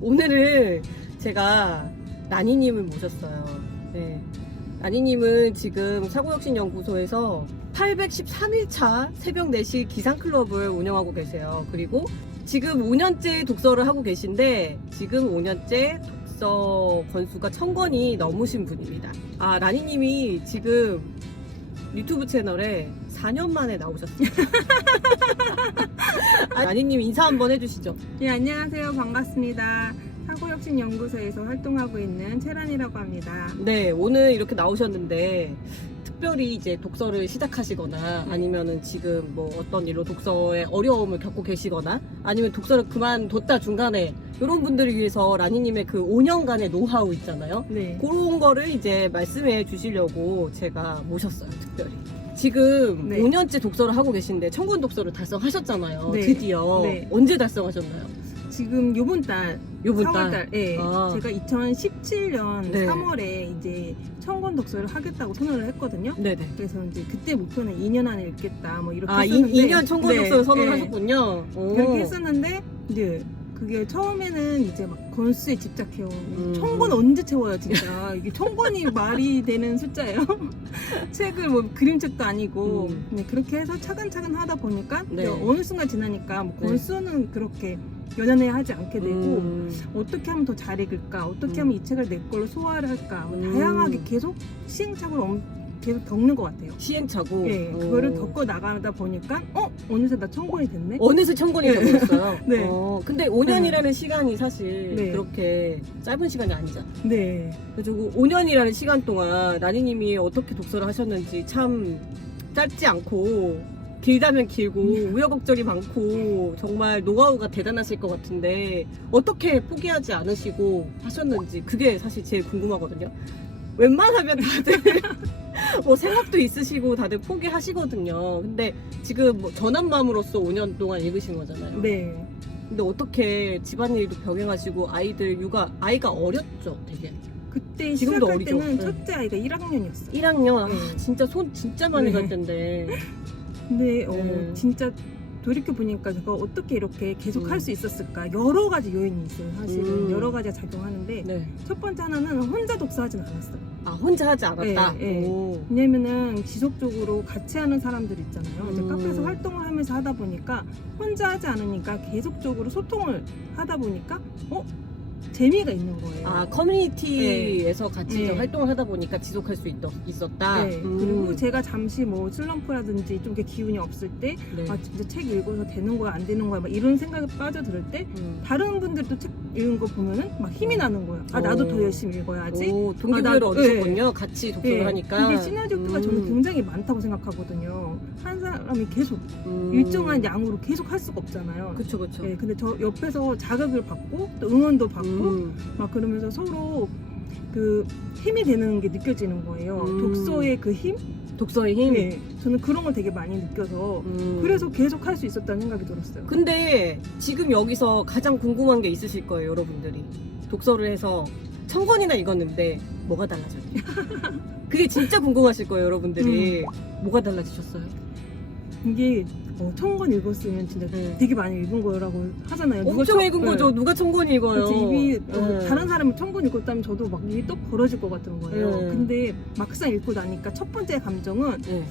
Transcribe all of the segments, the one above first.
오늘은 제가 나니님을 모셨어요. 네. 나니님은 지금 사고혁신연구소에서 813일차 새벽 4시 기상클럽을 운영하고 계세요. 그리고 지금 5년째 독서를 하고 계신데 지금 5년째 독서 건수가 1000권이 넘으신 분입니다. 아, 나니님이 지금 유튜브 채널에 4년 만에 나오셨어요. 아, 나니님 인사 한번 해주시죠. 예, 안녕하세요. 반갑습니다. 사고혁신연구소에서 활동하고 있는 채란이라고 합니다. 네, 오늘 이렇게 나오셨는데 특별히 이제 독서를 시작하시거나 아니면은 지금 뭐 어떤 일로 독서에 어려움을 겪고 계시거나 아니면 독서를 그만뒀다 중간에 이런 분들을 위해서 라니님의 그 5년간의 노하우 있잖아요. 네. 그런 거를 이제 말씀해 주시려고 제가 모셨어요, 특별히. 지금 네. 5년째 독서를 하고 계신데 1000권 독서를 달성하셨잖아요. 네. 드디어. 네. 언제 달성하셨나요? 지금 요번 달, 요번 4월달, 예. 아. 제가 2017년 네. 3월에 이제 1000권 독서를 하겠다고 선언을 했거든요. 네네. 그래서 이제 그때 목표는 2년 안에 읽겠다, 뭐 이렇게 아, 했었는데. 2년 1000권 네, 독서를 네. 선언하셨군요. 오. 그렇게 했었는데, 이제 그게 처음에는 이제 막 권수에 집착해요. 1000권 언제 채워요, 진짜. 이게 1000권이 말이 되는 숫자예요. 책을 뭐 그림책도 아니고. 네, 그렇게 해서 차근차근 하다 보니까 네. 이제 어느 순간 지나니까 뭐 네. 권수는 그렇게 연연해 하지 않게 되고 어떻게 하면 더 잘 읽을까? 어떻게 하면 이 책을 내 걸로 소화를 할까? 뭐 다양하게 계속 시행착오를 계속 겪는 것 같아요. 시행착오. 예, 그거를 겪고 나가다 보니까 어느새 나 1000권이 됐네? 어느새 1000권이 되었어요. 네. 근데 5년이라는 시간이 사실 네. 그렇게 짧은 시간이 아니잖아. 네. 그래서 5년이라는 시간 동안 나니님이 어떻게 독서를 하셨는지 참 짧지 않고 길다면 길고 우여곡절이 많고 정말 노하우가 대단하실 것 같은데 어떻게 포기하지 않으시고 하셨는지 그게 사실 제일 궁금하거든요. 웬만하면 다들 뭐 생각도 있으시고 다들 포기하시거든요. 근데 지금 뭐 전한 마음으로써 5년 동안 읽으신 거잖아요. 네. 근데 어떻게 집안일도 병행하시고 아이가 어렸죠, 되게. 그때 지금도 시작할 어리죠? 때는 네. 첫째 아이가 1학년이었어요. 1학년, 네. 진짜 손 진짜 많이 네. 갈 텐데. 근데 네. 진짜 돌이켜 보니까 제가 어떻게 이렇게 계속 음. 할 수 있었을까? 여러 가지 요인이 있어요. 사실은 여러 가지가 작용하는데 네. 첫 번째 하나는 혼자 독서하진 않았어요. 아, 혼자 하지 않았다? 네, 네. 오. 왜냐면은 지속적으로 같이 하는 사람들 있잖아요. 이제 카페에서 활동을 하면서 하다 보니까 혼자 하지 않으니까 계속적으로 소통을 하다 보니까 재미가 있는 거예요. 아, 커뮤니티에서 같이 이제 네. 활동을 하다 보니까 지속할 수 있었다? 네. 그리고 제가 잠시 뭐 슬럼프라든지 좀 이렇게 기운이 없을 때 네. 아 진짜 책 읽어서 되는 거야 안 되는 거야 막 이런 생각에 빠져들 때 다른 분들도 책 읽은 거 보면은 막 힘이 나는 거예요. 아 나도 더 열심히 읽어야지. 오, 동기부여를 아, 얻으셨군요. 같이 독서를 네. 하니까. 그게 시너지 효과가 저는 굉장히 많다고 생각하거든요. 한 사람이 계속 일정한 양으로 계속 할 수가 없잖아요. 그쵸, 그쵸. 네, 근데 저 옆에서 자극을 받고 또 응원도 받고 막 그러면서 서로 그 힘이 되는 게 느껴지는 거예요. 독서의 그 힘? 독서의 힘? 네, 저는 그런 걸 되게 많이 느껴서 그래서 계속 할 수 있었다는 생각이 들었어요. 근데 지금 여기서 가장 궁금한 게 있으실 거예요, 여러분들이. 독서를 해서 1000권이나 읽었는데 뭐가 달라졌냐? 그게 진짜 궁금하실 거예요, 여러분들이. 뭐가 달라지셨어요? 이게 1000권 읽었으면 진짜 네. 되게 많이 읽은 거라고 하잖아요. 엄청 읽은 거죠. 누가 1000권 읽어요? 그치, 입이 네. 다른 사람이 1000권 읽었다면 저도 막 입이 떡 벌어질 것 같은 거예요. 네. 근데 막상 읽고 나니까 첫 번째 감정은 네.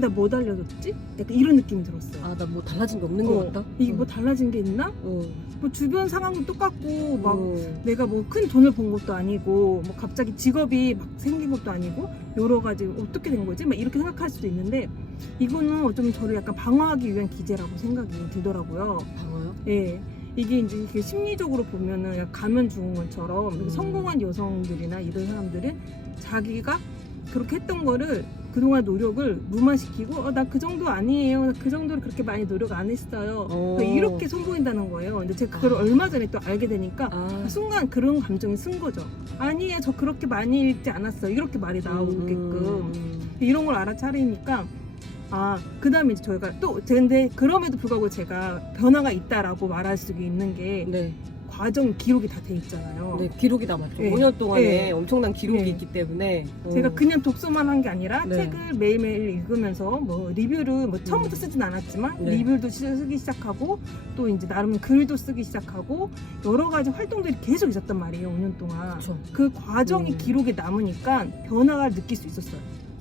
나 뭐 달라졌지? 약간 이런 느낌이 들었어요. 아, 나 뭐 달라진 게 없는 것 같다? 이게 뭐 달라진 게 있나? 뭐 주변 상황도 똑같고 막 내가 뭐 큰 돈을 번 것도 아니고 뭐 갑자기 직업이 막 생긴 것도 아니고 여러 가지 어떻게 된 거지? 막 이렇게 생각할 수도 있는데 이거는 어쩌면 저를 약간 방어하기 위한 기제라고 생각이 들더라고요. 방어요? 예. 이게 이제 이렇게 심리적으로 보면은 약간 가면 죽은 것처럼 성공한 여성들이나 이런 사람들은 자기가 그렇게 했던 거를 그동안 노력을 무마시키고 나 그 정도 아니에요. 나 그 정도로 그렇게 많이 노력 안 했어요. 그러니까 이렇게 선보인다는 거예요. 근데 제가 그걸 얼마 전에 또 알게 되니까 순간 그런 감정이 쓴 거죠. 아니에요. 저 그렇게 많이 읽지 않았어요. 이렇게 말이 나오게끔. 이런 걸 알아차리니까 그다음에 이제 저희가 또 근데 그럼에도 불구하고 제가 변화가 있다라고 말할 수 있는 게 네. 과정 기록이 다 돼 있잖아요. 네, 기록이 남았죠. 네. 5년 동안에 네. 엄청난 기록이 네. 있기 때문에 제가 그냥 독서만 한 게 아니라 네. 책을 매일매일 읽으면서 뭐 리뷰를 뭐 처음부터 쓰진 않았지만 네. 리뷰도 쓰기 시작하고 또 이제 나름 글도 쓰기 시작하고 여러 가지 활동들이 계속 있었단 말이에요. 5년 동안. 그렇죠. 그 과정이 기록이 남으니까 변화를 느낄 수 있었어요.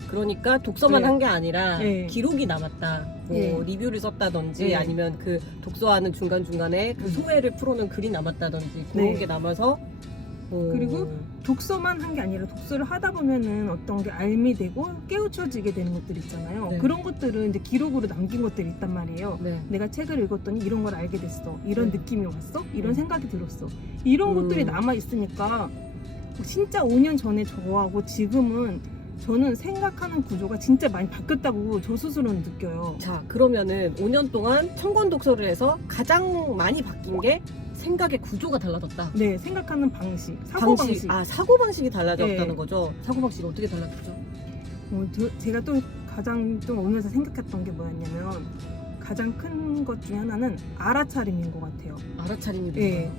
그러니까 독서만 네. 한 게 아니라 네. 기록이 남았다. 뭐 네. 리뷰를 썼다든지 네. 아니면 그 독서하는 중간중간에 그 소회를 풀어놓은 글이 남았다든지 그런 네. 게 남아서 그리고 독서만 한 게 아니라 독서를 하다 보면은 어떤 게 알미 되고 깨우쳐지게 되는 것들 있잖아요. 네. 그런 것들은 이제 기록으로 남긴 것들이 있단 말이에요. 네. 내가 책을 읽었더니 이런 걸 알게 됐어. 이런 네. 느낌이 왔어. 이런 음. 생각이 들었어. 이런 것들이 남아 있으니까 진짜 5년 전에 저하고 지금은 저는 생각하는 구조가 진짜 많이 바뀌었다고 저 스스로는 느껴요. 자, 그러면은 5년 동안 천권 독서를 해서 가장 많이 바뀐 게 생각의 구조가 달라졌다. 네, 생각하는 방식, 사고방식. 사고방식이 달라졌다는 네. 거죠. 사고방식이 어떻게 달라졌죠? 제가 또 가장 좀 오면서 생각했던 게 뭐였냐면 가장 큰 것 중에 하나는 알아차림인 것 같아요. 알아차림이 네.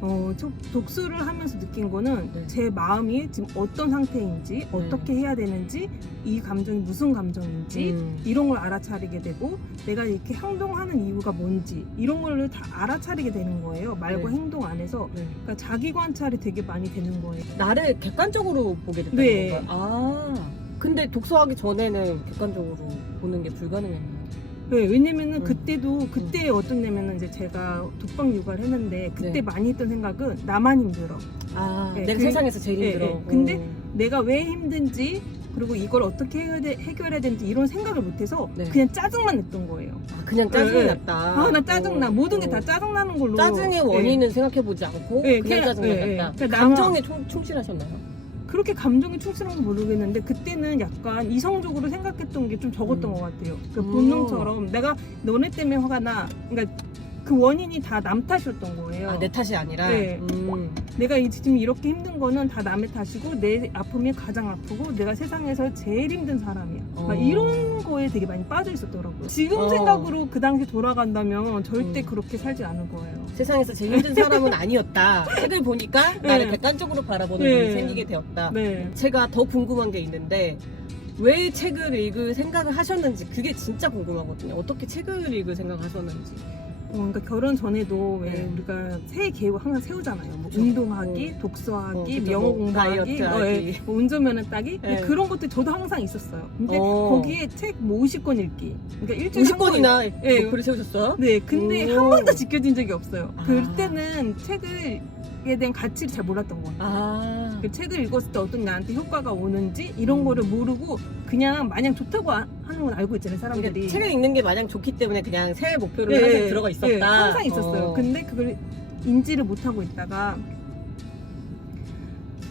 뭐예요? 독서를 하면서 느낀 거는 네. 제 마음이 지금 어떤 상태인지 어떻게 해야 되는지 이 감정이 무슨 감정인지 이런 걸 알아차리게 되고 내가 이렇게 행동하는 이유가 뭔지 이런 걸 다 알아차리게 되는 거예요. 말과 네. 행동 안에서. 네. 그러니까 자기 관찰이 되게 많이 되는 거예요. 나를 객관적으로 보게 됐다는 네. 건가요? 근데 독서하기 전에는 객관적으로 보는 게 불가능했나요? 네, 왜냐면은 그때 어떻냐면은 이제 제가 독방 육아를 했는데 그때 네. 많이 했던 생각은 나만 힘들어. 네, 내가 세상에서 제일 네, 힘들어. 네. 근데 내가 왜 힘든지 그리고 이걸 어떻게 해결해야 되는지 이런 생각을 못해서 네. 그냥 짜증만 냈던 거예요. 그냥 짜증이 네. 났다. 나 짜증나. 모든 게 다 짜증나는 걸로. 짜증의 원인은 생각해보지 않고 네, 그냥 짜증이 네, 났다. 네. 감정에 충실하셨나요? 그렇게 감정이 충실한 건 모르겠는데 그때는 약간 이성적으로 생각했던 게 좀 적었던 것 같아요. 그 본능처럼 내가 너네 때문에 화가 나. 그러니까 그 원인이 다 남 탓이었던 거예요. 내 탓이 아니라. 네. 내가 지금 이렇게 힘든 거는 다 남의 탓이고 내 아픔이 가장 아프고 내가 세상에서 제일 힘든 사람이야. 막 이런 거에 되게 많이 빠져 있었더라고요. 지금 생각으로 그 당시 돌아간다면 절대 그렇게 살지 않을 거예요. 세상에서 제일 힘든 사람은 아니었다. 책을 보니까 나를 네. 객관적으로 바라보는 네. 눈이 생기게 되었다. 네. 제가 더 궁금한 게 있는데 왜 책을 읽을 생각을 하셨는지 그게 진짜 궁금하거든요. 어떻게 책을 읽을 생각을 하셨는지. 그러니까 결혼 전에도 왜 네. 우리가 새해 계획을 항상 세우잖아요. 뭐 그쵸. 운동하기, 독서하기, 그쵸. 영어 뭐 공부하기, 다이어트 뭐 운전면허 따기 네. 그런 것들 저도 항상 있었어요. 근데 거기에 책 뭐 50권 읽기. 그러니까 일주일에 50권이나 네. 목표를 세우셨어요? 네, 근데 오. 한 번도 지켜진 적이 없어요. 아. 그때는 책에 대한 가치를 잘 몰랐던 것 같아요. 그 책을 읽었을 때 어떤 나한테 효과가 오는지 이런 거를 모르고 그냥 마냥 좋다고 하는 건 알고 있잖아요, 사람들이. 그러니까 책을 읽는 게 마냥 좋기 때문에 그냥 새해 목표로 네, 항상 들어가 있었다. 네, 항상 있었어요. 근데 그걸 인지를 못하고 있다가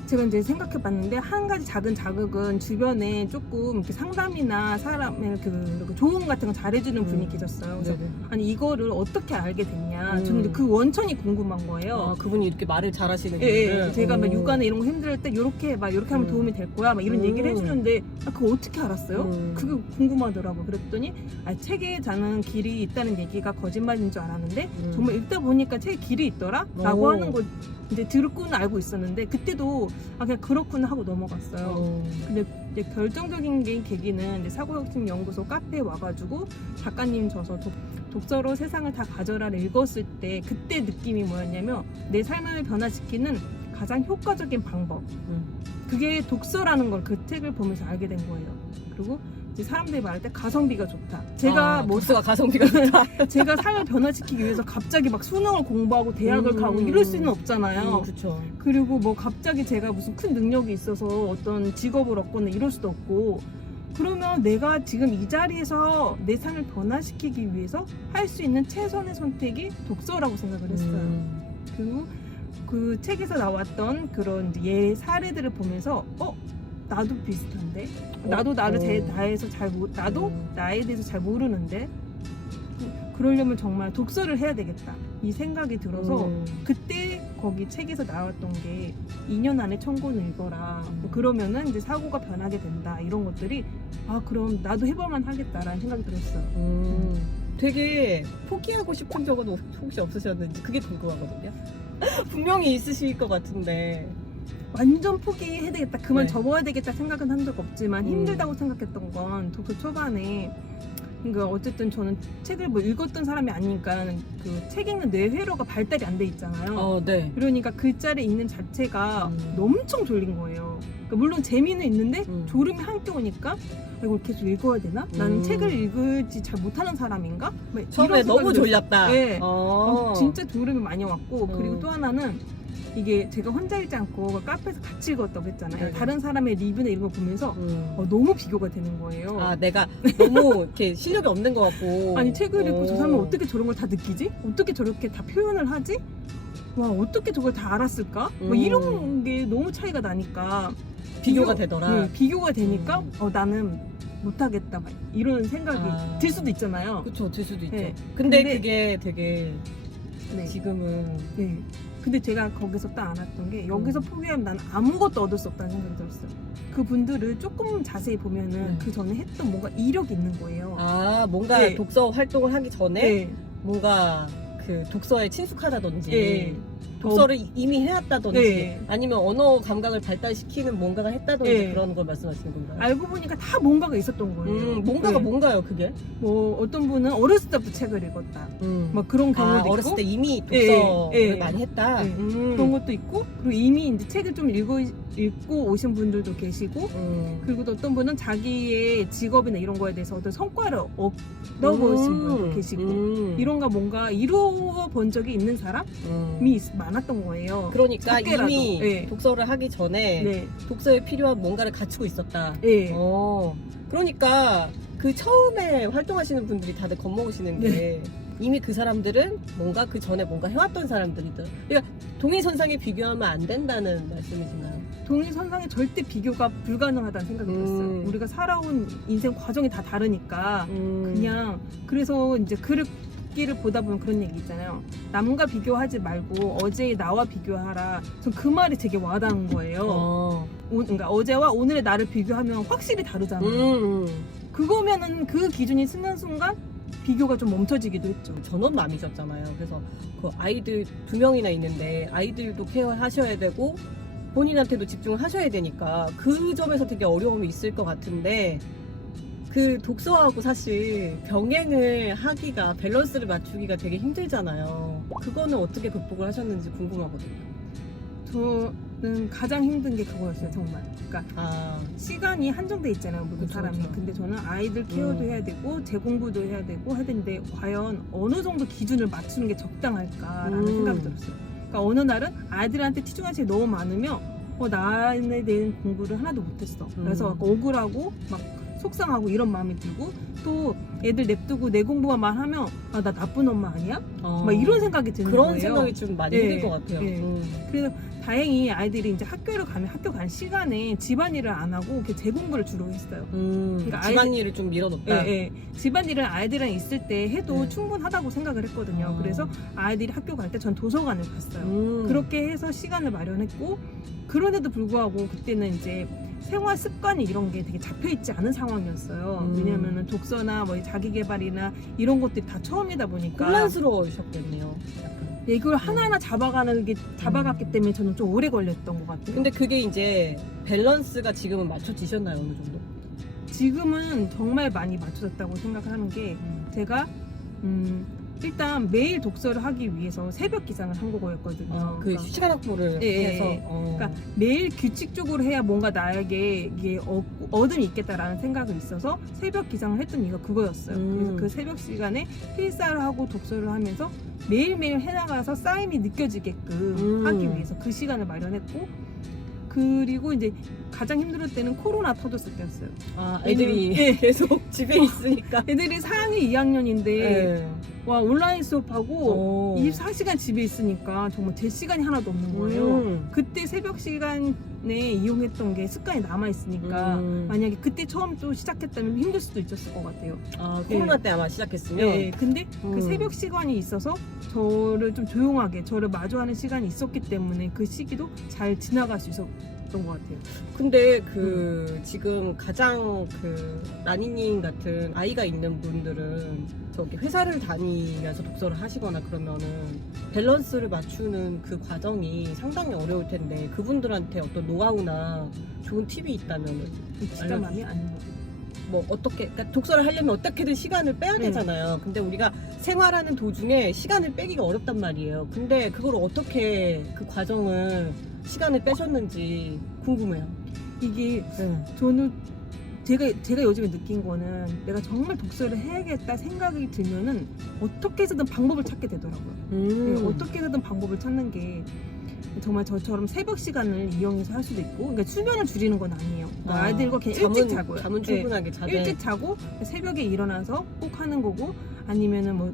제가 이제 생각해봤는데 한 가지 작은 자극은 주변에 조금 이렇게 상담이나 사람의 그 조언 같은 거 잘해주는 분이 계셨어요. 그래서 아니 이거를 어떻게 알게 됐냐. 저는 그 원천이 궁금한 거예요. 그분이 이렇게 말을 잘하시는 예, 제가 막 육아나 이런 거 힘들 때 이렇게 하면 도움이 될 거야. 막 이런 얘기를 해주는데 그거 어떻게 알았어요? 그게 궁금하더라고. 그랬더니 책에 자는 길이 있다는 얘기가 거짓말인 줄 알았는데 정말 읽다 보니까 책에 길이 있더라? 라고 하는 거 이제 듣고는 알고 있었는데 그때도 그냥 그렇구나 하고 넘어갔어요. 근데 이제 결정적인 계기는 이제 사고혁신연구소 카페에 와가지고 작가님 저서 독서로 세상을 다 가져라를 읽었을 때 그때 느낌이 뭐였냐면 내 삶을 변화시키는 가장 효과적인 방법. 그게 독서라는 걸 그 책을 보면서 알게 된 거예요. 그리고 이제 사람들이 말할 때 가성비가 좋다. 제가 독서가 가성비가 좋다. 제가 삶을 변화시키기 위해서 갑자기 막 수능을 공부하고 대학을 가고 이럴 수는 없잖아요. 그렇죠. 그리고 뭐 갑자기 제가 무슨 큰 능력이 있어서 어떤 직업을 얻거나 이럴 수도 없고 그러면 내가 지금 이 자리에서 내 삶을 변화시키기 위해서 할 수 있는 최선의 선택이 독서라고 생각을 했어요. 그리고 그 책에서 나왔던 그런 예 사례들을 보면서 나도 비슷한데 나도 나를 나도 나에 대해서 잘 모르는데 그러려면 정말 독서를 해야 되겠다 이 생각이 들어서 그때 거기 책에서 나왔던 게 2년 안에 청구는 읽어라. 그러면은 이제 사고가 변하게 된다. 이런 것들이 아 그럼 나도 해볼만 하겠다라는 생각이 들었어요. 되게 포기하고 싶은 적은 혹시 없으셨는지 그게 궁금하거든요. 분명히 있으실 것 같은데. 완전 포기해야 되겠다. 그만 네. 접어야 되겠다 생각은 한 적 없지만 음. 힘들다고 생각했던 건 독서 초반에 그러니까 어쨌든 저는 책을 뭐 읽었던 사람이 아니니까 그 책 읽는 뇌회로가 발달이 안 돼 있잖아요. 네. 그러니까 글자를 읽는 자체가 음. 엄청 졸린 거예요. 그러니까 물론 재미는 있는데 졸음이 함께 오니까 아, 이걸 계속 읽어야 되나? 나는 책을 읽을지 잘 못하는 사람인가? 막 처음에 이런 너무 생각이 졸렸다. 네. 어. 진짜 졸음이 많이 왔고 그리고 음. 또 하나는 이게 제가 혼자 읽지 않고 카페에서 같이 읽었다고 했잖아요. 네네. 다른 사람의 리뷰나 이런 거 보면서 너무 비교가 되는 거예요. 아, 내가 너무 이렇게 실력이 없는 것 같고. 아니 책을 읽고 저 사람은 어떻게 저런 걸 다 느끼지? 어떻게 저렇게 다 표현을 하지? 와 어떻게 저걸 다 알았을까? 뭐 이런 게 너무 차이가 나니까 비교가 되더라. 네, 비교가 되니까 나는 못하겠다 막 이런 생각이 들 수도 있잖아요. 그쵸, 들 수도 있죠. 네. 근데 근데- 그게 되게 네. 지금은 네. 근데 제가 거기서 딱 알았던 게 여기서 포기하면 나는 아무것도 얻을 수 없다는 생각이 들었어요. 그 분들을 조금 자세히 보면은 그 전에 했던 뭔가 이력이 있는 거예요. 뭔가 네. 독서 활동을 하기 전에 네. 뭔가 그 독서에 친숙하다든지 네. 독서를 이미 해왔다든지 네. 아니면 언어 감각을 발달시키는 뭔가가 했다든지 네. 그런 걸 말씀하시는 건가요? 알고 보니까 다 뭔가가 있었던 거예요. 뭔가가 네. 뭔가요 그게? 뭐 어떤 분은 어렸을 때부터 책을 읽었다. 막 그런 경우도 있고 어렸을 때 이미 독서를 예, 예. 많이 했다. 네. 그런 것도 있고 그리고 이미 이제 책을 좀 읽고 오신 분들도 계시고 그리고 또 어떤 분은 자기의 직업이나 이런 거에 대해서 어떤 성과를 얻어보신 분도 계시고 이런가 뭔가 이루어 본 적이 있는 사람이 많았던 거예요. 그러니까 작게라도. 이미 네. 독서를 하기 전에 네. 독서에 필요한 뭔가를 갖추고 있었다. 네. 그러니까 그 처음에 활동하시는 분들이 다들 겁먹으시는 게 이미 그 사람들은 뭔가 그 전에 뭔가 해왔던 사람들이다. 그러니까 동일선상에 비교하면 안 된다는 말씀이신가요? 동일선상에 절대 비교가 불가능하다는 생각이 들었어요. 우리가 살아온 인생 과정이 다 다르니까 그냥 그래서 이제 글을 보다 보면 그런 얘기 있잖아요. 남과 비교하지 말고 어제의 나와 비교하라. 전 그 말이 되게 와닿은 거예요. 그러니까 어제와 오늘의 나를 비교하면 확실히 다르잖아요. 그거면은 그 기준이 쓰는 순간 비교가 좀 멈춰지기도 했죠. 전원맘이셨잖아요. 그래서 그 아이들 2명이나 있는데 아이들도 케어하셔야 되고 본인한테도 집중을 하셔야 되니까 그 점에서 되게 어려움이 있을 것 같은데 그 독서하고 사실 병행을 하기가 밸런스를 맞추기가 되게 힘들잖아요. 그거는 어떻게 극복을 하셨는지 궁금하거든요. 저는 가장 힘든 게 그거였어요, 정말. 그러니까 시간이 한정돼 있잖아요, 모든 그쵸, 사람이. 그쵸. 근데 저는 아이들 케어도 해야 되고 제 공부도 해야 되고 해야 되는데 과연 어느 정도 기준을 맞추는 게 적당할까라는 생각이 들었어요. 그러니까 어느 날은 아이들한테 치중할 시간이 너무 많으면 나에 대한 공부를 하나도 못했어. 그래서 막 억울하고 막 속상하고 이런 마음이 들고 또 애들 냅두고 내 공부만 하면 나 나쁜 엄마 아니야? 막 이런 생각이 드는 그런 거예요. 생각이 좀 많이 네, 힘들 것 같아요. 네. 그래서 다행히 아이들이 이제 학교를 가면 학교 간 시간에 집안일을 안 하고 이렇게 재공부를 주로 했어요. 그러니까 집안일을 좀 밀어놓다. 집안일은 아이들이랑 있을 때 해도 네. 충분하다고 생각을 했거든요. 그래서 아이들이 학교 갈 때 전 도서관을 갔어요. 그렇게 해서 시간을 마련했고 그런데도 불구하고 그때는 이제 생활 습관이 이런 게 되게 잡혀있지 않은 상황이었어요. 왜냐면은 독서나 뭐 자기 개발이나 이런 것들이 다 처음이다 보니까 혼란스러우셨겠네요. 약간. 이걸 하나하나 잡아갔기 때문에 저는 좀 오래 걸렸던 것 같아요. 근데 그게 이제 밸런스가 지금은 맞춰지셨나요, 어느 정도? 지금은 정말 많이 맞춰졌다고 생각하는 게 제가 일단 매일 독서를 하기 위해서 새벽 기상을 한 거였거든요. 그 그러니까 시간 확보를 예, 해서. 예. 그러니까 매일 규칙적으로 해야 뭔가 나에게 이게 얻음이 있겠다라는 생각이 있어서 새벽 기상을 했던 이유가 그거였어요. 그래서 그 새벽 시간에 필사를 하고 독서를 하면서 매일매일 해나가서 쌓임이 느껴지게끔 하기 위해서 그 시간을 마련했고 그리고 이제 가장 힘들었을 때는 코로나 터졌을 때였어요. 애들이 예. 계속 집에 있으니까. 애들이 4학년 2학년인데 와 온라인 수업하고 24시간 집에 있으니까 정말 제 시간이 하나도 없는 거예요. 그때 새벽 시간에 이용했던 게 습관이 남아있으니까 만약에 그때 처음 또 시작했다면 힘들 수도 있었을 것 같아요. 아, 코로나 때 아마 시작했으면. 네, 근데 그 새벽 시간이 있어서 저를 좀 조용하게 저를 마주하는 시간이 있었기 때문에 그 시기도 잘 지나갈 수 있었던 것 같아요. 근데 그 지금 가장 그 라니님 같은 아이가 있는 분들은 저기 회사를 다니면서 독서를 하시거나 그러면은 밸런스를 맞추는 그 과정이 상당히 어려울 텐데 그분들한테 어떤 노하우나 좋은 팁이 있다면은 진짜 알려주세요. 마음에 안 들어요. 뭐 어떻게 그러니까 독서를 하려면 어떻게든 시간을 빼야 되잖아요. 근데 우리가 생활하는 도중에 시간을 빼기가 어렵단 말이에요. 근데 그걸 어떻게 그 과정을 시간을 빼셨는지 궁금해요. 이게 저는 제가 요즘에 느낀 거는 내가 정말 독서를 해야겠다 생각이 들면은 어떻게 해서든 방법을 찾게 되더라고요. 네, 어떻게 해서든 방법을 찾는 게 정말 저처럼 새벽 시간을 이용해서 할 수도 있고, 그러니까 수면을 줄이는 건 아니에요. 그러니까 아이들과 그냥 일찍 자고요. 잠은 충분하게 자되 일찍 자고 새벽에 일어나서 꼭 하는 거고, 아니면은 뭐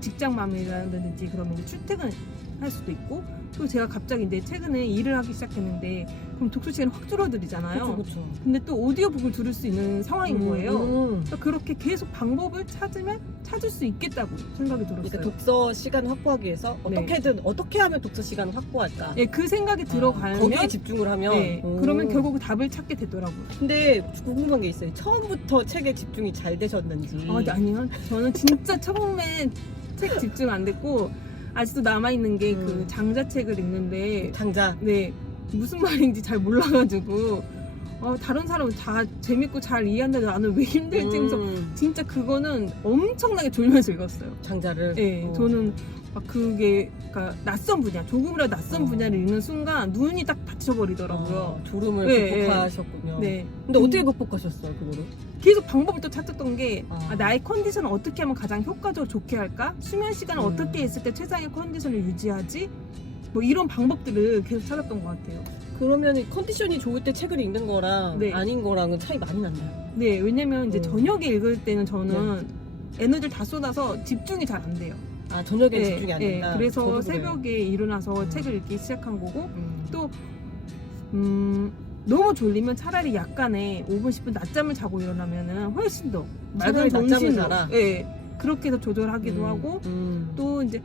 직장 맘이라든지 그러면 이제 출퇴근 할 수도 있고, 또 제가 갑자기 이제 최근에 일을 하기 시작했는데 그럼 독서 시간이 확 줄어들이잖아요. 그렇죠. 근데 또 오디오북을 들을 수 있는 상황인 거예요. 그러니까 그렇게 계속 방법을 찾으면 찾을 수 있겠다고 생각이 들었어요. 그러니까 독서 시간 확보하기 위해서 어떻게든 어떻게 하면 독서 시간을 확보할까? 네, 그 생각이 들어가면 거기에 집중을 하면 그러면 결국 답을 찾게 되더라고요. 근데 궁금한 게 있어요. 처음부터 책에 집중이 잘 되셨는지. 아니요. 저는 진짜 처음에 책 집중 안 됐고 아직도 남아있는 게 그 장자책을 읽는데 장자. 네, 무슨 말인지 잘 몰라가지고 다른 사람은 다 재밌고 잘 이해한다는데 나는 왜 힘들지? 그래서 진짜 그거는 엄청나게 졸면서 읽었어요. 장자를. 네, 저는 막 그게 그러니까 낯선 분야, 조금이라도 낯선 분야를 읽는 순간 눈이 딱 닫혀버리더라고요. 졸음을 극복하셨군요. 네. 근데 어떻게 극복하셨어요, 그거를? 계속 방법을 또 찾았던 게 나의 컨디션을 어떻게 하면 가장 효과적으로 좋게 할까? 수면 시간을 어떻게 했을 때 최상의 컨디션을 유지하지? 뭐 이런 방법들을 계속 찾았던 것 같아요. 그러면 컨디션이 좋을 때 책을 읽는 거랑 아닌 거랑은 차이 많이 났나요? 네, 왜냐면 이제 저녁에 읽을 때는 저는 에너지를 다 쏟아서 집중이 잘 안 돼요. 아, 저녁에 집중이 안 된다? 그래서 새벽에 일어나서 책을 읽기 시작한 거고 또 너무 졸리면 차라리 약간의 5분, 10분 낮잠을 자고 일어나면은 훨씬 더 맑은 정신으로 그렇게 해서 조절하기도 하고 또 이제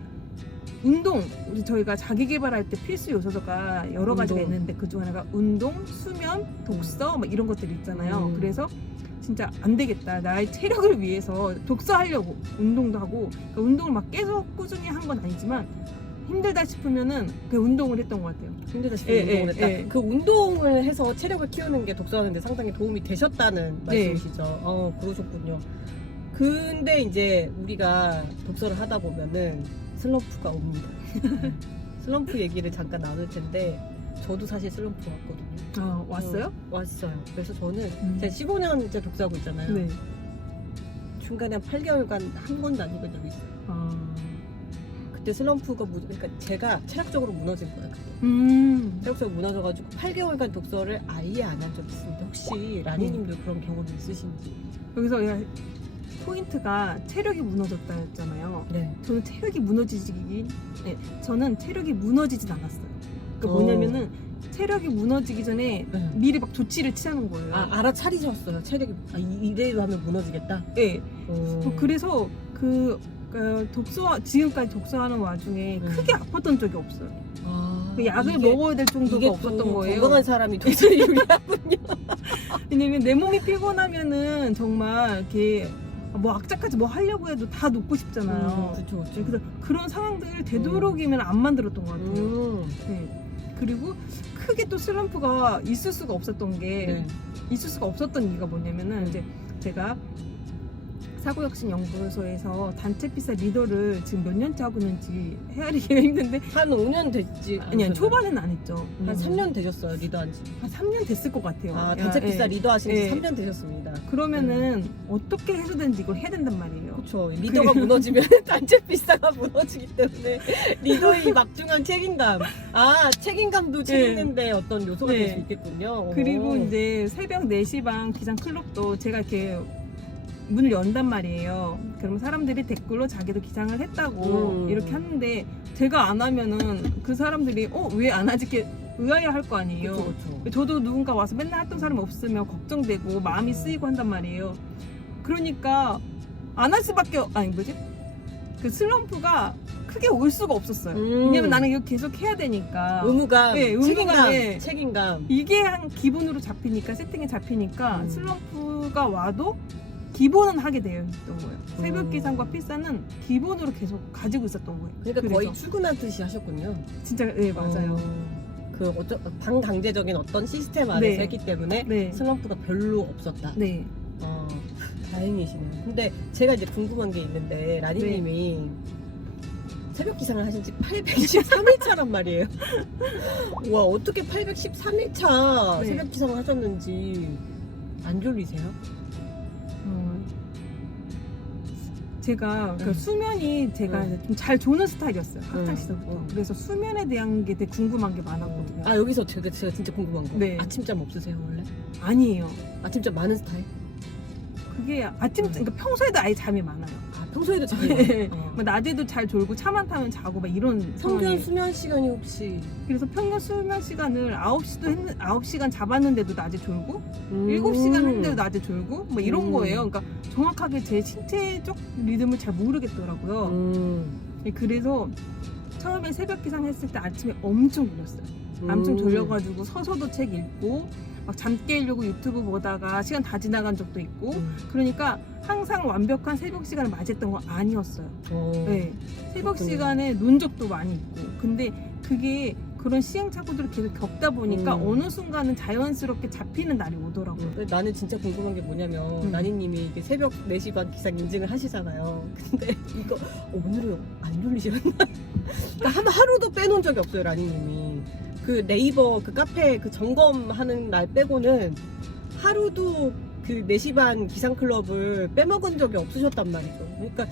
운동, 저희가 자기 개발할 때 필수 요소가 여러 가지가 있는데 그중 하나가 운동, 수면, 독서 막 이런 것들이 있잖아요. 그래서 진짜 안 되겠다. 나의 체력을 위해서 독서하려고 운동도 하고, 그러니까 운동을 막 계속 꾸준히 한 건 아니지만 힘들다 싶으면은 그 운동을 했던 것 같아요. 힘들다 싶으면 운동을 했다. 그 운동을 해서 체력을 키우는 게 독서하는데 상당히 도움이 되셨다는 말씀이시죠. 그러셨군요. 근데 이제 우리가 독서를 하다 보면은 슬럼프가 옵니다. 슬럼프 얘기를 잠깐 나눌 텐데 저도 사실 슬럼프가 왔거든요. 왔어요? 왔어요. 그래서 저는 제가 15년째 독서하고 있잖아요. 네. 중간에 한 8개월간 한 권도 안 읽은 적이 있어요. 그때 슬럼프가 그러니까 제가 체력적으로 무너진 거예요. 체력적으로 무너져가지고 8개월간 독서를 아예 안 한 적이 있습니다. 혹시 라니님도 그런 경험이 있으신지? 여기서 포인트가 체력이 무너졌다였잖아요. 네. 저는 체력이 무너지진 않았어요. 그러니까 뭐냐면은 체력이 무너지기 전에 미리 막 조치를 취하는 거예요. 알아차리셨어요. 체력이 이래도 하면 무너지겠다. 네. 그래서 지금까지 독서하는 와중에 크게 아팠던 적이 없어요. 그 약을 먹어야 될 정도가 없었던 거예요. 건강한 사람이 독서에 유리하군요. 왜냐면 내 몸이 피곤하면은 정말 이렇게 뭐 악착같이 뭐 하려고 해도 다 놓고 싶잖아요. 그렇죠. 그래서 그런 상황들을 되도록이면 안 만들었던 것 같아요. 네. 그리고 크게 또 슬럼프가 있을 수가 없었던 이유가 뭐냐면은 이제 제가 사고혁신연구소에서 단체 피사 리더를 지금 몇 년째 하고 있는지 헤아리기가 힘든데 한 5년 됐지. 아니 초반에는 안 했죠. 한 3년 되셨어요, 리더한 지. 한 3년 됐을 것 같아요. 단체 피사 리더 하신 지 3년 되셨습니다. 그러면은 어떻게 해서든지 이걸 해야 된단 말이에요. 그렇죠. 리더가 무너지면 단체 피사가 무너지기 때문에 리더의 막중한 책임감. 책임감도 책임인데 어떤 요소가 될 수 있겠군요. 그리고 이제 새벽 4시 반 기상 클럽도 제가 이렇게 문을 연단 말이에요. 그러면 사람들이 댓글로 자기도 기상을 했다고 이렇게 하는데 제가 안 하면은 그 사람들이 왜 안 하지? 이렇게 의아해 할 거 아니에요. 그쵸. 저도 누군가 와서 맨날 했던 사람 없으면 걱정되고 마음이 쓰이고 한단 말이에요. 그러니까 안 할 수밖에 그 슬럼프가 크게 올 수가 없었어요. 왜냐면 나는 이거 계속 해야 되니까. 의무감, 네, 책임감. 이게 한 기본으로 잡히니까, 세팅이 잡히니까 슬럼프가 와도 기본은 하게 되어 있던 거예요. 새벽 기상과 필사는 기본으로 계속 가지고 있었던 거예요. 그러니까 거의 출근하듯이 하셨군요. 진짜 네, 맞아요. 그 반강제적인 어떤 시스템 안에서 네. 했기 때문에 네. 슬럼프가 별로 없었다. 네. 다행이시네요. 근데 제가 이제 궁금한 게 있는데 라니님이 새벽 기상을 하신 지 813일차란 말이에요. 와, 어떻게 813일차 네. 새벽 기상을 하셨는지 안 졸리세요? 제가 그 응. 수면이 제가 응. 좀 잘 조는 스타일이었어요. 학창 응. 시절부터. 응. 그래서 수면에 대한 게 되게 궁금한 게 많았거든요. 여기서 제가 진짜 궁금한 거. 네. 아침잠 없으세요 원래? 아니에요. 아침잠 많은 스타일? 그게 그러니까 평소에도 아예 잠이 많아요. 평소에도 잠이 네. 많아요? 뭐 낮에도 잘 졸고 차만 타면 자고 막 이런 평균 상황이에요. 수면 시간이 혹시 그래서 평균 수면 시간을 9시간 잡았는데도 낮에 졸고 7시간 했는데도 낮에 졸고 뭐 이런 거예요. 그러니까 정확하게 제 신체적 리듬을 잘 모르겠더라고요. 네, 그래서 처음에 새벽 기상 했을 때 아침에 엄청 졸렸어요. 엄청 졸려가지고 서서도 책 읽고 막 잠 깨려고 유튜브 보다가 시간 다 지나간 적도 있고 그러니까 항상 완벽한 새벽 시간을 맞이했던 건 아니었어요. 네. 새벽 그렇군요. 시간에 논 적도 많이 있고 근데 그게 그런 시행착오들을 계속 겪다 보니까 어느 순간은 자연스럽게 잡히는 날이 오더라고요. 나는 진짜 궁금한 게 뭐냐면 라니님이 이게 새벽 4시 반 기상 인증을 하시잖아요. 근데 이거 오늘은 안 졸리셨나? 그러니까 하루도 빼놓은 적이 없어요 라니님이. 그 네이버 그 카페 그 점검하는 날 빼고는 하루도 그 4시 반 기상클럽을 빼먹은 적이 없으셨단 말이죠. 그러니까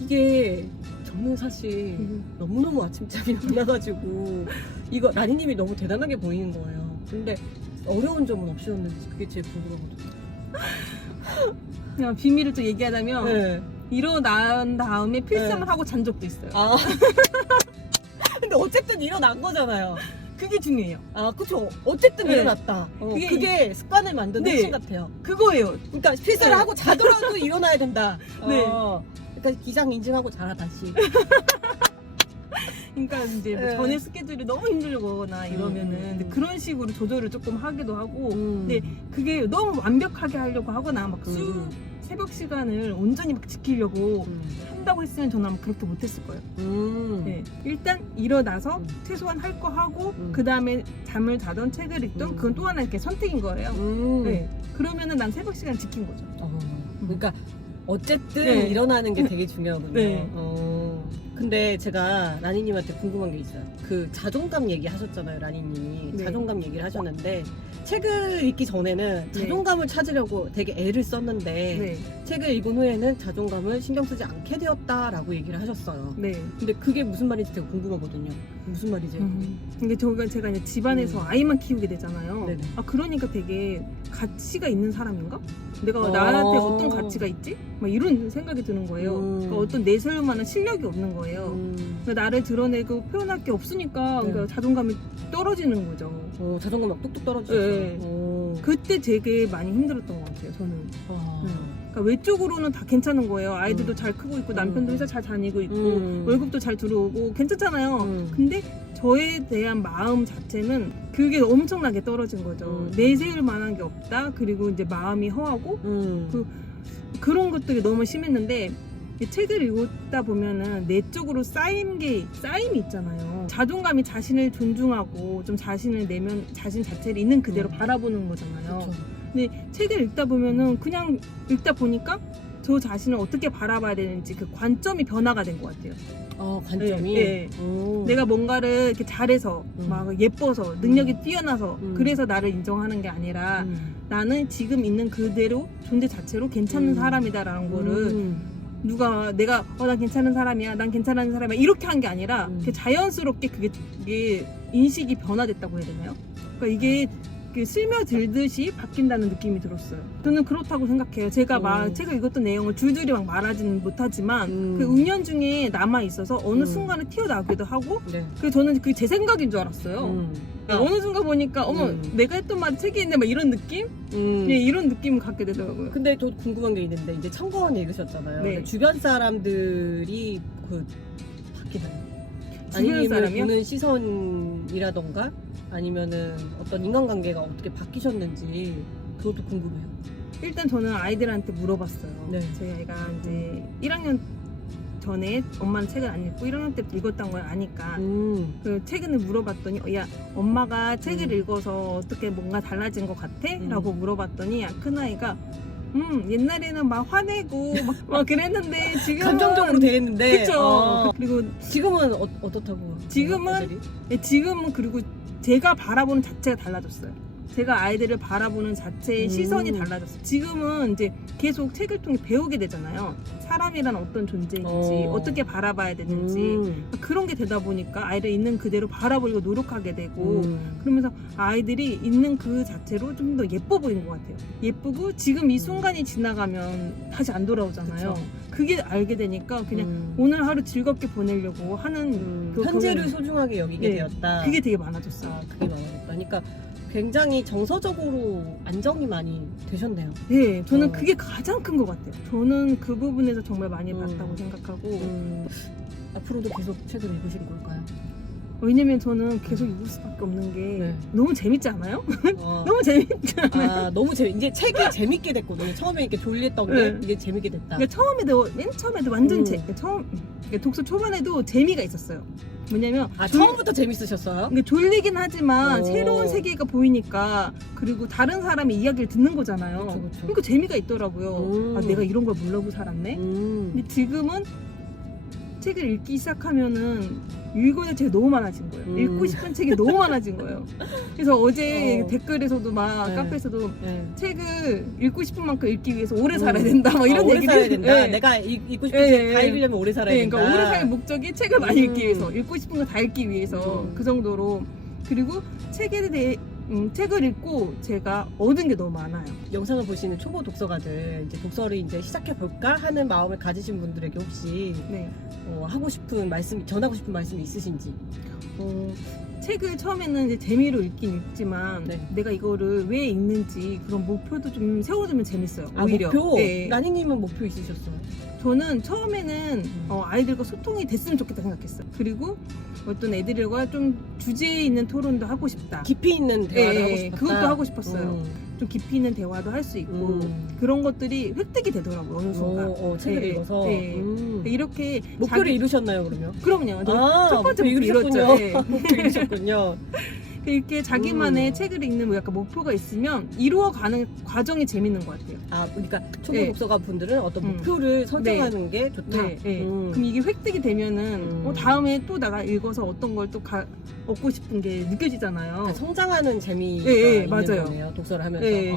이게 저는 사실 너무너무 아침잠이 많아가지고 이거 라니님이 너무 대단하게 보이는 거예요. 근데 어려운 점은 없으셨는지 그게 제일 궁금하거든요. 그냥 비밀을 또 얘기하자면 네. 일어난 다음에 필sam을 네. 하고 잔 적도 있어요. 근데 어쨌든 일어난 거잖아요. 그게 중요해요. 그쵸. 어쨌든 네. 일어났다. 그게 습관을 만드는 네. 핵심 같아요. 그거예요. 그러니까 필사를 네. 하고 자더라도 일어나야 된다. 네. 그러니까 기상 인증하고 자라 다시. 그러니까 이제 뭐 네. 전에 스케줄이 너무 힘들거나 이러면은 근데 그런 식으로 조절을 조금 하기도 하고 근데 그게 너무 완벽하게 하려고 하거나 막 새벽 시간을 온전히 막 지키려고 한다고 했으면 저는 아마 그렇게 못했을 거예요. 네. 일단 일어나서 최소한 할 거 하고 그 다음에 잠을 자던 책을 읽던 그건 또 하나 이렇게 선택인 거예요. 네. 그러면은 난 새벽 시간 지킨 거죠. 그러니까 어쨌든 네. 일어나는 게 되게 중요하군요. 네. 근데 제가 라니님한테 궁금한 게 있어요. 그 자존감 얘기하셨잖아요, 라니님이. 네. 자존감 얘기를 하셨는데 책을 읽기 전에는 자존감을 찾으려고 되게 애를 썼는데 네. 책을 읽은 후에는 자존감을 신경 쓰지 않게 되었다라고 얘기를 하셨어요. 네. 근데 그게 무슨 말인지 되게 궁금하거든요. 무슨 말이지? 이게 제가 이제 집안에서 아이만 키우게 되잖아요. 네네. 그러니까 되게 가치가 있는 사람인가? 내가 나한테 어떤 가치가 있지? 막 이런 생각이 드는 거예요. 그러니까 어떤 내세울 만한 실력이 없는 거예요. 그러니까 나를 드러내고 표현할 게 없으니까 그러니까 자존감이 떨어지는 거죠. 자존감 막 뚝뚝 떨어지셨어요. 네. 그때 되게 많이 힘들었던 것 같아요. 저는. 그러니까 외적으로는 다 괜찮은 거예요. 아이들도 잘 크고 있고 남편도 회사 잘 다니고 있고 월급도 잘 들어오고 괜찮잖아요. 근데 저에 대한 마음 자체는 그게 엄청나게 떨어진 거죠. 내세울 만한 게 없다. 그리고 이제 마음이 허하고 그런 것들이 너무 심했는데 이 책을 읽다 보면은 내적으로 쌓임이 있잖아요. 자존감이 자신을 존중하고 좀 자신을 자신 자체를 있는 그대로 바라보는 거잖아요. 그쵸. 근데 책을 읽다 보면은 그냥 읽다 보니까 저 자신을 어떻게 바라봐야 되는지 그 관점이 변화가 된 것 같아요. 관점이? 네. 내가 뭔가를 이렇게 잘해서 막 예뻐서 능력이 뛰어나서 그래서 나를 인정하는 게 아니라 나는 지금 있는 그대로 존재 자체로 괜찮은 사람이다라는 거를 내가 난 괜찮은 사람이야, 난 괜찮은 사람이야 이렇게 한 게 아니라 자연스럽게 그게 인식이 변화됐다고 해야 되나요? 그러니까 이게 그 스며들듯이 바뀐다는 느낌이 들었어요. 저는 그렇다고 생각해요. 제가 막 책을 읽었던 내용을 줄줄이 막 말하지는 못하지만 그 은연중에 남아 있어서 어느 순간에 튀어나오기도 하고 네. 그 저는 그게 제 생각인 줄 알았어요. 어느 순간 보니까 어머 내가 했던 말이 책에 있네 막 이런 느낌? 네, 이런 느낌을 갖게 되더라고요. 근데 저 궁금한 게 있는데 이제 청거원 읽으셨잖아요. 네. 근데 주변 사람들이 그 바뀌나요? 주변 아니면 사람이요? 보는 시선이라던가 아니면은 어떤 인간관계가 어떻게 바뀌셨는지 그것도 궁금해요. 일단 저는 아이들한테 물어봤어요. 네. 저희 아이가 이제 1학년 전에 엄마는 책을 안 읽고 1학년 때부터 읽었던 걸 아니까 그 최근에 물어봤더니 야 엄마가 책을 읽어서 어떻게 뭔가 달라진 것 같아? 라고 물어봤더니 큰아이가 옛날에는 막 화내고 막 그랬는데 지금은 감정적으로 대했는데 그쵸. 그리고 지금은 어떻다고? 지금은 지금은 그리고 제가 바라보는 자체가 달라졌어요. 제가 아이들을 바라보는 자체의 시선이 달라졌어요. 지금은 이제 계속 책을 통해 배우게 되잖아요. 사람이란 어떤 존재인지 어떻게 바라봐야 되는지 그런 게 되다 보니까 아이를 있는 그대로 바라보려고 노력하게 되고 그러면서 아이들이 있는 그 자체로 좀 더 예뻐 보이는 것 같아요. 예쁘고 지금 이 순간이 지나가면 다시 안 돌아오잖아요. 그쵸. 그게 알게 되니까 그냥 오늘 하루 즐겁게 보내려고 하는 그 현재를 소중하게 여기게 네. 되었다. 그게 되게 많아졌어요. 그게 많아졌다. 그러니까 굉장히 정서적으로 안정이 많이 되셨네요. 네, 저는 그게 가장 큰 것 같아요. 저는 그 부분에서 정말 많이 봤다고 생각하고 앞으로도 계속 책을 읽으실 걸까요? 왜냐면 저는 계속 읽을 수밖에 없는 게 네. 너무 재밌지 않아요? 너무 재밌지 않아요? 너무 이제 책이 재밌게 됐거든요. 처음에 이렇게 졸렸던 게 네. 이게 재밌게 됐다. 그러니까 맨 처음에도 완전 그러니까 독서 초반에도 재미가 있었어요. 뭐냐면 처음부터 재밌으셨어요? 그러니까 졸리긴 하지만 오. 새로운 세계가 보이니까 그리고 다른 사람의 이야기를 듣는 거잖아요. 그쵸, 그쵸. 그러니까 재미가 있더라고요. 내가 이런 걸 몰라고 살았네. 근데 지금은 책을 읽기 시작하면은 읽어야 책이 너무 많아진 거예요. 읽고 싶은 책이 너무 많아진 거예요. 그래서 어제 댓글에서도 막 네. 카페에서도 네. 책을 읽고 싶은 만큼 읽기 위해서 오래 살아야 된다 막 이런 오래 얘기를 살아야 된다. 네. 내가 읽고 싶은 네, 책 네. 다 읽으려면 오래 살아야 네, 된다. 그러니까 오래 살 목적이 책을 많이 읽기 위해서 읽고 싶은 거 다 읽기 위해서 그 정도로 그리고 책에 대해 책을 읽고 제가 얻은 게 너무 많아요. 영상을 보시는 초보 독서가들 이제 독서를 이제 시작해 볼까 하는 마음을 가지신 분들에게 혹시 네. 하고 싶은 말씀, 전하고 싶은 말씀이 있으신지. 책을 처음에는 이제 재미로 읽긴 읽지만 네. 내가 이거를 왜 읽는지 그런 목표도 좀 세워두면 재밌어요. 오히려. 목표? 네. 라니님은 목표 있으셨어요? 저는 처음에는 아이들과 소통이 됐으면 좋겠다 생각했어요. 그리고 어떤 애들과 좀 주제에 있는 토론도 하고 싶다. 깊이 있는 대화를 하고 싶었다. 그것도 하고 싶었어요. 좀 깊이 있는 대화도 할 수 있고 그런 것들이 획득이 되더라고요. 어느 순간. 책을 네, 읽어서 네. 이렇게 목표를 이루셨나요 그러면? 그럼요. 첫 번째 목표 목표 이뤘죠. 이루셨군요. 네. 목표 이루셨군요. 이렇게 자기만의 책을 읽는 뭐 약간 목표가 있으면 이루어가는 과정이 재밌는 것 같아요. 그러니까 초보 네. 독서가 분들은 어떤 목표를 설정하는 게 좋다. 네, 네. 그럼 이게 획득이 되면은 다음에 또 내가 읽어서 어떤 걸 또 얻고 싶은 게 느껴지잖아요. 그러니까 성장하는 재미가 네, 있는 맞아요. 거네요. 독서를 하면서. 네.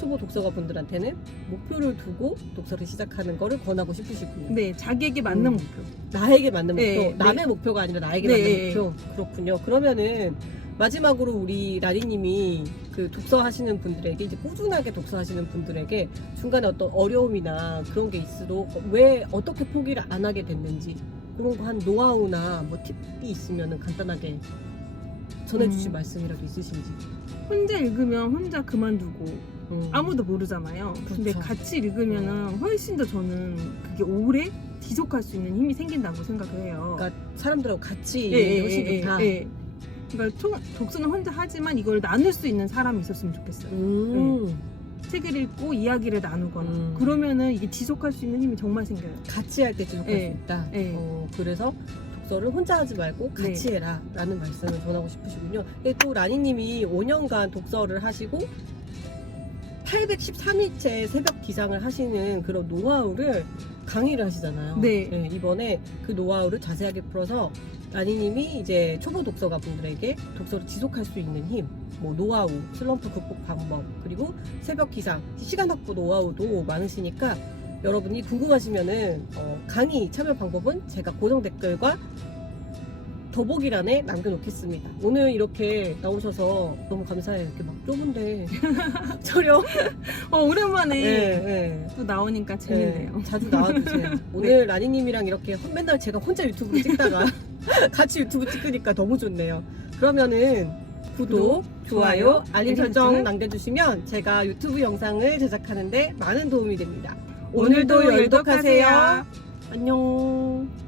초보 독서가 분들한테는 목표를 두고 독서를 시작하는 거를 권하고 싶으시군요. 네, 자기에게 맞는 목표. 나에게 맞는 목표. 네, 남의 네. 목표가 아니라 나에게 네. 맞는 목표. 그렇군요. 그러면은 마지막으로 우리 라리님이 그 독서하시는 분들에게 이제 꾸준하게 독서하시는 분들에게 중간에 어떤 어려움이나 그런 게 있어도 왜 어떻게 포기를 안 하게 됐는지 그런 거 한 노하우나 뭐 팁이 있으면은 간단하게 전해주실 말씀이라도 있으신지. 혼자 읽으면 혼자 그만두고 아무도 모르잖아요. 근데 그렇죠. 같이 읽으면은 훨씬 더 저는 그게 오래 지속할 수 있는 힘이 생긴다고 생각을 해요. 그러니까 사람들하고 같이 있는 게 훨씬 좋다. 그러니까 독서는 혼자 하지만 이걸 나눌 수 있는 사람이 있었으면 좋겠어요. 책을 읽고 이야기를 나누거나 그러면은 이게 지속할 수 있는 힘이 정말 생겨요. 같이 할 때 지속할 수 있다. 그래서 독서를 혼자 하지 말고 같이 해라 라는 말씀을 전하고 싶으시군요. 근데 또 라니님이 5년간 독서를 하시고 813일째 새벽 기상을 하시는 그런 노하우를 강의를 하시잖아요. 네. 이번에 그 노하우를 자세하게 풀어서 라니님이 이제 초보 독서가 분들에게 독서를 지속할 수 있는 힘, 뭐 노하우, 슬럼프 극복 방법, 그리고 새벽 기상, 시간 확보 노하우도 많으시니까 여러분이 궁금하시면은 강의 참여 방법은 제가 고정 댓글과 더보기란에 남겨놓겠습니다. 오늘 이렇게 나오셔서 너무 감사해요. 이렇게 막 좁은데 촬영 오랜만에 네. 또 나오니까 재밌네요. 자주 나와주세요. 오늘 라니님이랑 이렇게 맨날 제가 혼자 유튜브 찍다가 같이 유튜브 찍으니까 너무 좋네요. 그러면은 구독, 좋아요, 알림 설정 남겨주시면 제가 유튜브 영상을 제작하는데 많은 도움이 됩니다. 오늘도 열독하세요. 안녕.